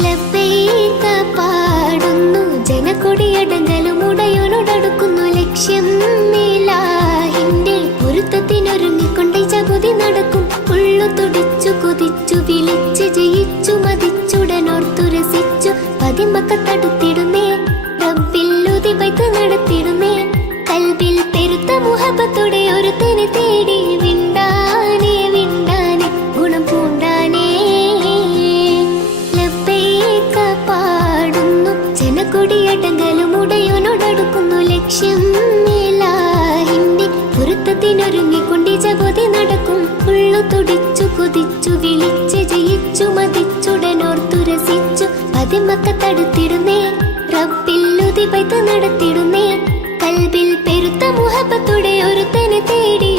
ലബ്ബൈക പാടുന്നു ജനക്കൊടിയടങ്ങലും ഉടയോനോടടുക്കുന്നു ലക്ഷ്യം ഇലാഹിന്റെ പൊരുത്തത്തിനൊരുങ്ങിക്കൊണ്ട് ജഗതി നടക്കും. ഉള്ളു തുടിച്ചു കൊതിച്ചു വിളിച്ച് ജയിച്ചു മതിച്ചുടനോർത്തു രസിച്ചു പതിമക്കത്തടുത്തിടുന്നേ റബ്ബില്ലുതി വൈത്ത് നടത്തിടുന്നേ. കൽബിൽ പെരുത്ത മുഹബത്തോടെ ഒരുത്തനെ തേടി വിണ്ടാനേ വിണ്ടാനേ ഗുണം പൂണ്ടാനേ. ലബ്ബൈക പാടുന്നു ജനക്കൊടിയടങ്ങലും ഉടയോനോടടുക്കുന്നു ലക്ഷ്യം ഇലാഹിന്റെ പൊരുത്തത്തിനൊരുങ്ങിക്കൊണ്ട് ജഗതി നടക്കും. ഉള്ളു തുടിച്ചു കൊതിച്ചു വിളിച്ച് ജയിച്ചു മതിച്ചുടനോർത്തു രസിച്ചു പതിമക്കത്തടുത്തിടുന്നേ റബ്ബില്ലുതി വൈത്ത് നടത്തിടുന്നേ. കൽബിൽ പെരുത്ത മുഹബത്തോടെ ഒരുത്തനെ തേടി